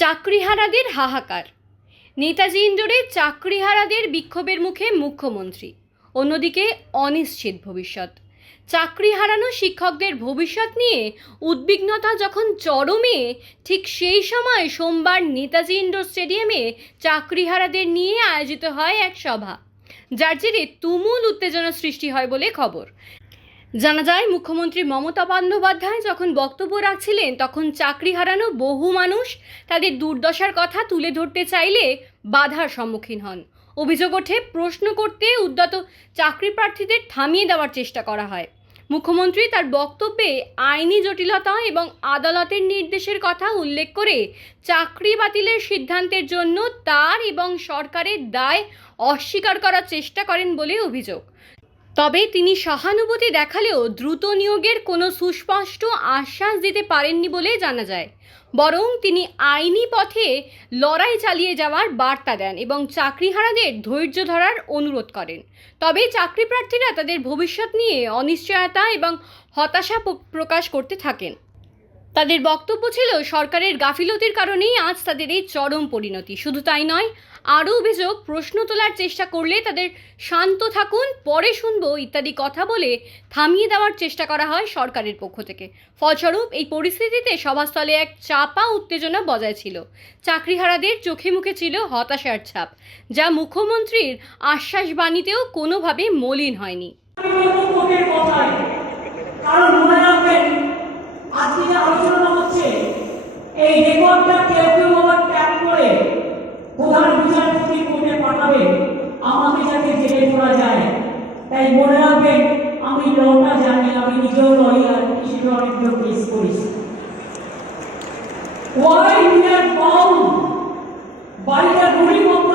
চাকরিহারাদের হাহাকার। নেতাজি ইন্ডোরে চাকরিহারাদের বিক্ষোভের মুখে মুখ্যমন্ত্রী। অন্যদিকে অনিশ্চিত ভবিষ্যৎ। চাকরি হারানো শিক্ষকদের ভবিষ্যৎ নিয়ে উদ্বিগ্নতা যখন চরমে, ঠিক সেই সময় সোমবার নেতাজি ইন্ডোর স্টেডিয়ামে চাকরিহারাদের নিয়ে আয়োজিত হয় এক সভা, যার জেরে তুমুল উত্তেজনা সৃষ্টি হয় বলে খবর। জানা যায়, মুখ্যমন্ত্রী মমতা বন্দ্যোপাধ্যায় যখন বক্তব্য রাখছিলেন, তখন চাকরি হারানো বহু মানুষ তাদের দুর্দশার কথা তুলে ধরতে চাইলে বাধার সম্মুখীন হন। অভিযোগ ওঠে, প্রশ্ন করতে উদ্যত চাকরি প্রার্থীদের থামিয়ে দেওয়ার চেষ্টা করা হয়। মুখ্যমন্ত্রী তার বক্তব্যে আইনি জটিলতা এবং আদালতের নির্দেশের কথা উল্লেখ করে চাকরি বাতিলের সিদ্ধান্তের জন্য তার এবং সরকারের দায় অস্বীকার করার চেষ্টা করেন বলে অভিযোগ। তবে তিনি সহানুভূতি দেখালেও দ্রুত নিয়োগের কোনো সুস্পষ্ট আশ্বাস দিতে পারেননি বলে জানা যায়। বরং তিনি আইনি পথে লড়াই চালিয়ে যাওয়ার বার্তা দেন এবং চাকরিহারাদের ধৈর্য ধরার অনুরোধ করেন। তবে চাকরি প্রার্থীরা তাদের ভবিষ্যৎ নিয়ে অনিশ্চয়তা এবং হতাশা প্রকাশ করতে থাকেন। তাদের বক্তব্য ছিল, সরকারের গাফিলতির কারণেই আজ তাদের এই চরম পরিণতি। শুধু তাই নয়, আরও অভিযোগ, প্রশ্ন তোলার চেষ্টা করলে তাদের শান্ত থাকুন, পরে শুনব ইত্যাদি কথা বলে থামিয়ে দেওয়ার চেষ্টা করা হয় সরকারের পক্ষ থেকে। ফলস্বরূপ, এই পরিস্থিতিতে সভাস্থলে এক চাপা উত্তেজনা বজায় ছিল। চাকরিহারাদের চোখে মুখে ছিল হতাশার ছাপ, যা মুখ্যমন্ত্রীর আশ্বাসবাণীতেও কোনোভাবে মলিন হয়নি। কারণ মনে রাখবেন আজকে যে আলোচনা হচ্ছে। এই রেকর্ডটা কেউ কেউ আবার ট্যাপ করে প্রধান বিচারপতি কোর্টে পাঠাবে। আমাকে যাতে জেলে পড়া যায়। তাই মনে রাখবেন, আমি লটা জানি, আমি নিজেও লয়ার হিসেবে অনেকগুলো কেস করেছি। Why we are bound by the ruling of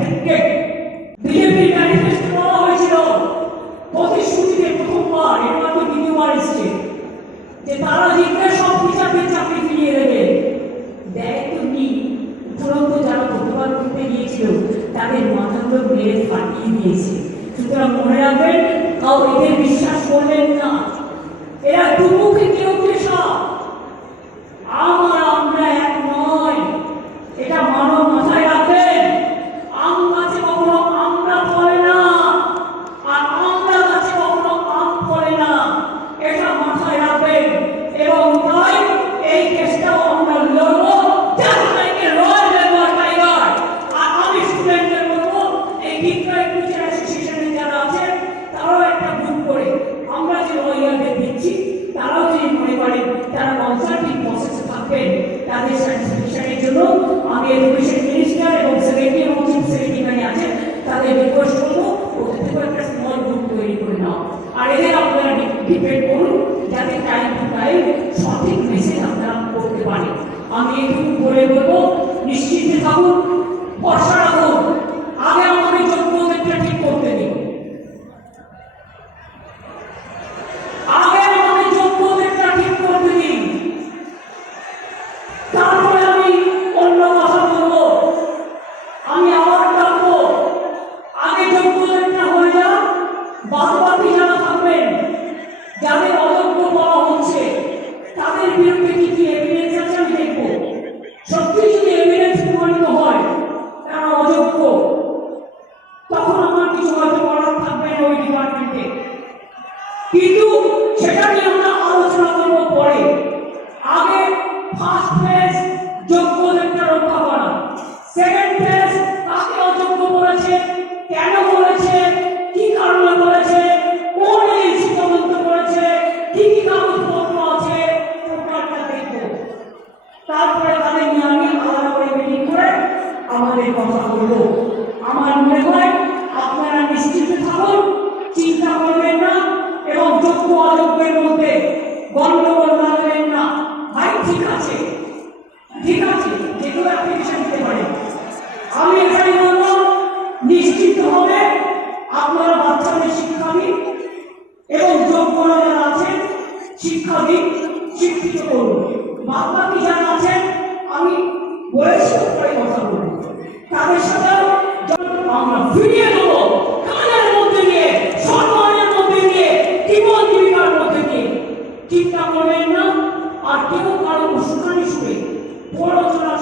cricket করব ওদের থেকে একটা স্মল গ্রুপ তৈরি করে নাও। আর এদের আপনারা ডিপেন্ড করুন, যাতে টাইম টু টাইম সঠিক মেসেজ আপনারা করতে পারেন। আমি এইটুকু বলে বলব নিশ্চিন্তে থাকুন, ভরসা রাখুন আগে আমাকে যোগ্যদেরটা ঠিক করতে দিন আগে আমাকে যোগ্যদেরটা ঠিক করতে দিন তারপরে আমি অন্য কথা বলব আমি আবার ডাকবো আগে যোগ্যদেরটা হয়ে যান বাদ বাকি যারা থাকবেন যাদের অযোগ্য বলা হচ্ছে তাদের বিরুদ্ধে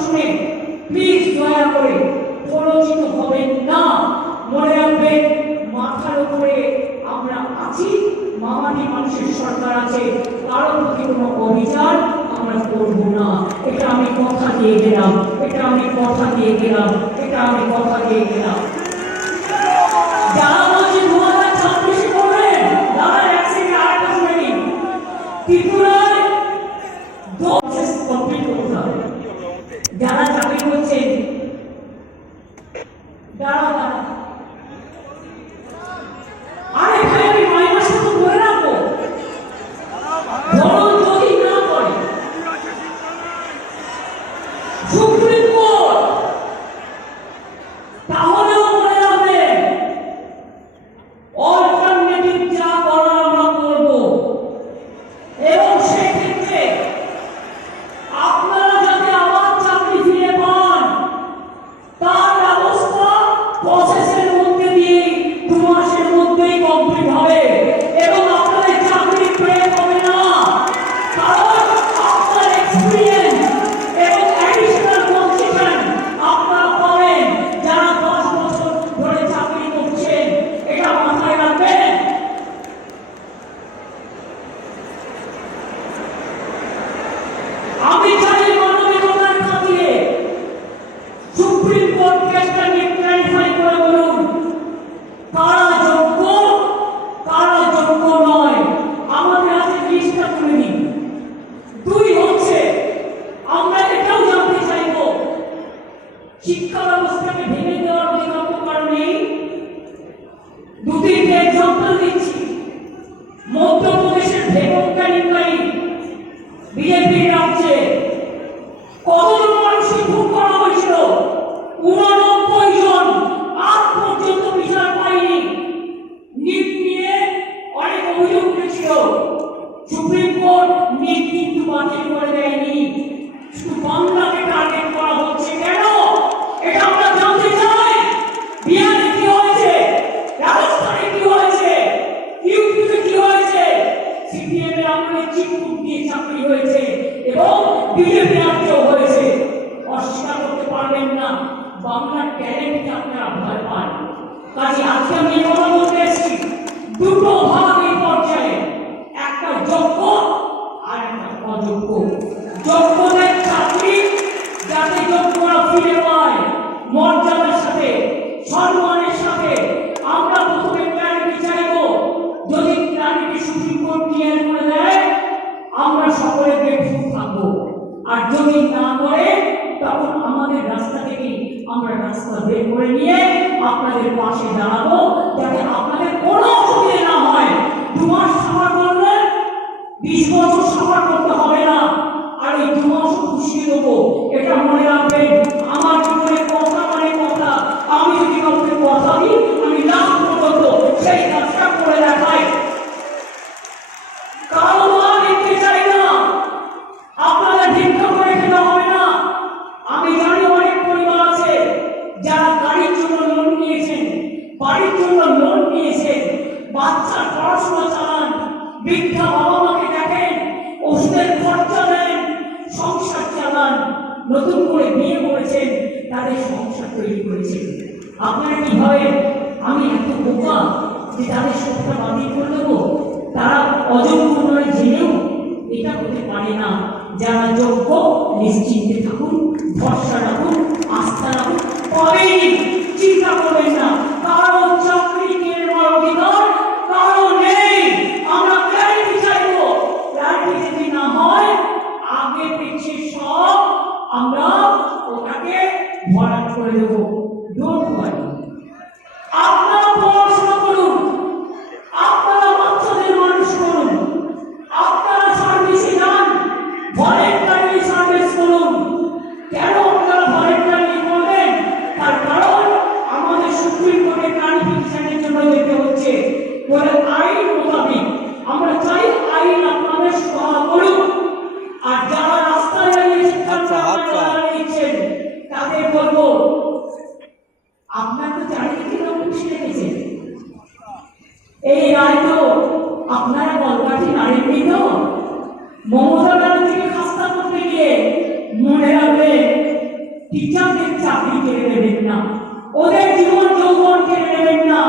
শুনে প্লিজ দয়া করে প্ররোচিত হবেন না। মনে রাখবেন, মাথার উপরে আমরা আছি মামানি মানুষের সরকার আছে, কারও প্রতি কোনো অবিচার আমরা করব না। এটা আমি কথা দিয়ে গেলাম, এটা আমি কথা দিয়ে গেলাম, এটা আমি কথা দিয়ে গেলাম। বিয়ে প্রার্থীও হয়েছে অস্বীকার করতে পারবেন না। বাংলার ট্যালেন্টকে আপনারা ভয় পান। কাজে আজকে আমি আপনাদের পাশে দাঁড়াবো বাচ্চা নেন সংসার করে বিয়ে করেছেন তাদের সংসার হয় আমি এটা হতে পারে না। যারা যোগ্য, নিশ্চিন্তে থাকুন, ভরসা রাখুন, আস্থা রাখুন। তবেই চিন্তা করবেন মমতা ব্যানার্জিকে খাস্তা করতে গিয়ে মনে রাখবে টিচারদের চাকরি কেড়ে নেবেন না। ওদের জীবন যৌবন কেড়ে নেবেন না।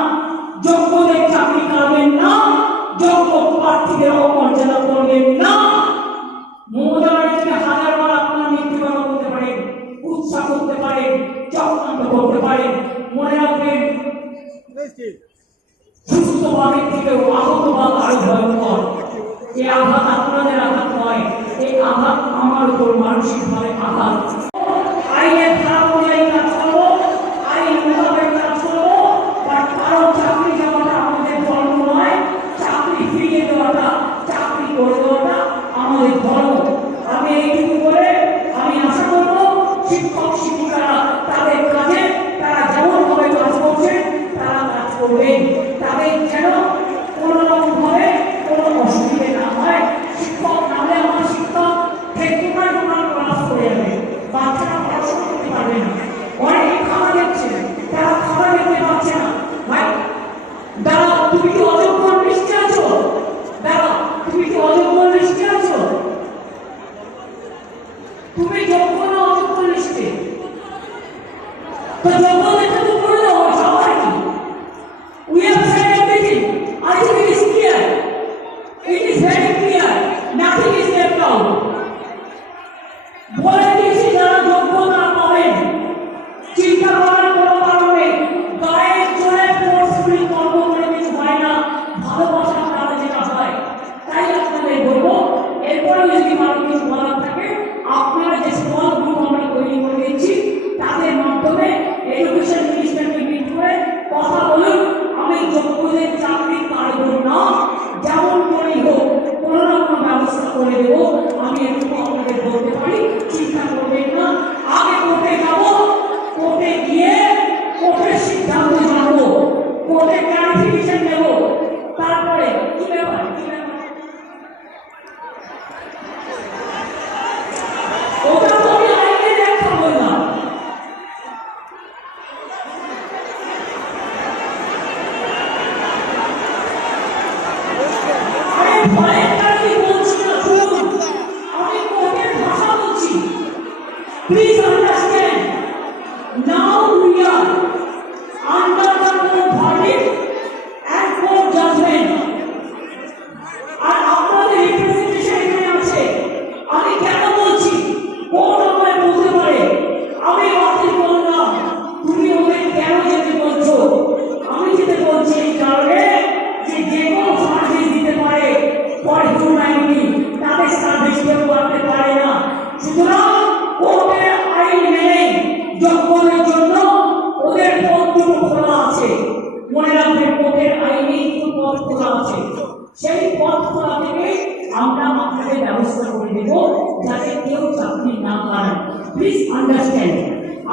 উঠেছে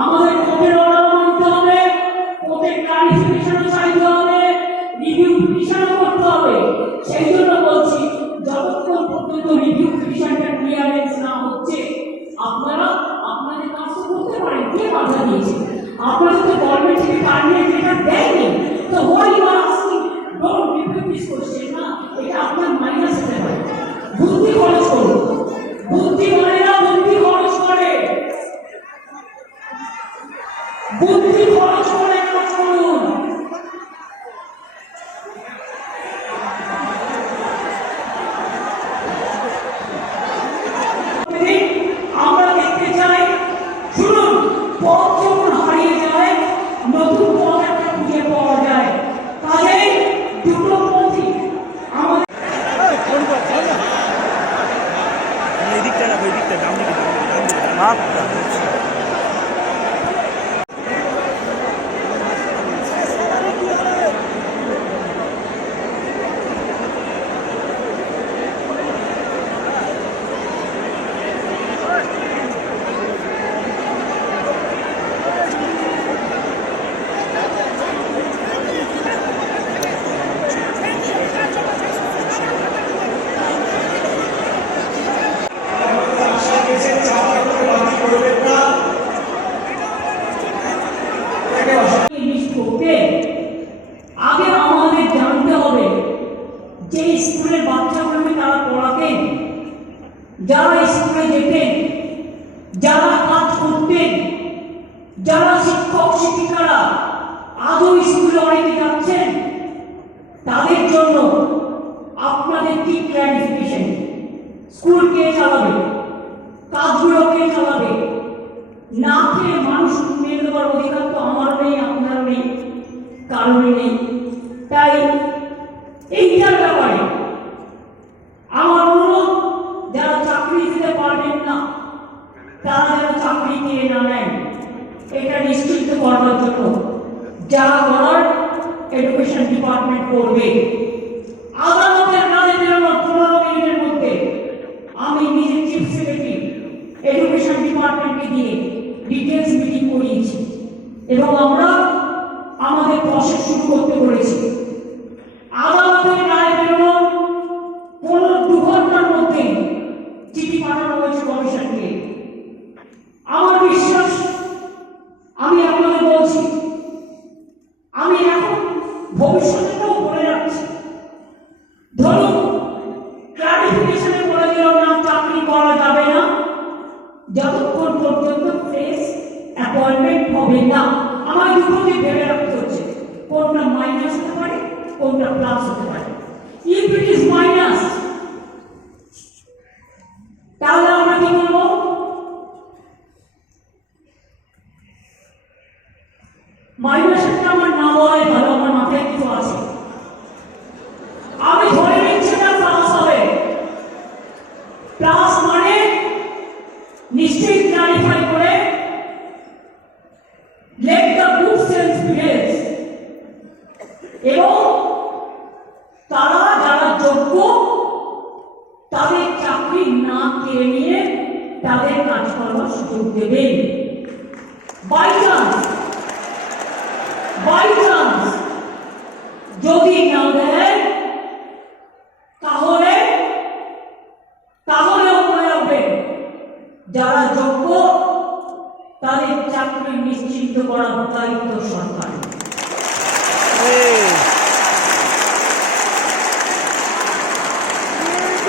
আমাদের কবে অর্ডার মানতে হবে প্রত্যেক ক্লারিফিকেশন চাইতে হবে রিভিউ পিটিশন করতে হবে। সেই জন্য বলছি, যতক্ষণ পর্যন্ত রিভিউ পিটিশনটা ক্লিয়ারেন্স না হচ্ছে, আপনারা আপনাদের কাজ করতে পারেন, কে বাধা দিয়েছে? আপনারা তো গভর্নমেন্ট থেকে টার্মিয়ে যেটা দেয়নি, তো why you are asking don't repeat this question না, এটা আপনার মাইনাস হতে পারে বুদ্ধি যারা স্কুলে যেতেন, যারা কাজ করতেন, যারা শিক্ষক শিক্ষিকারা আজও স্কুলে অনেকে যাচ্ছেন, তাদের জন্য আপনাদের কি ক্লারিফিকেশন স্কুল কে চালাবে? কাজগুলো কে চালাবে? না খেয়ে মানুষ মেনে দেওয়ার অধিকার তো আমার নেই, আপনার নেই কারণে নেই। তাই এইটার ব্যাপারে পারবেন না। তারা যেন চাকরি নিয়ে না নেয় এটা নিশ্চিত করবার জন্য। যা যতক্ষণ পর্যন্ত ফ্রেশ অ্যাপয়েন্টমেন্ট হবে না, আমার দুটোকে ভেবে রাখতে হচ্ছে কোনটা মাইনাস হতে পারে, কোনটা প্লাস হতে পারে। If it is minus let the good sense behave এবং তারা যারা যোগ্য, তাদের চাকরি না কেড়ে নিয়ে তাদের কাজ করার সুযোগ দেবে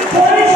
Victoria!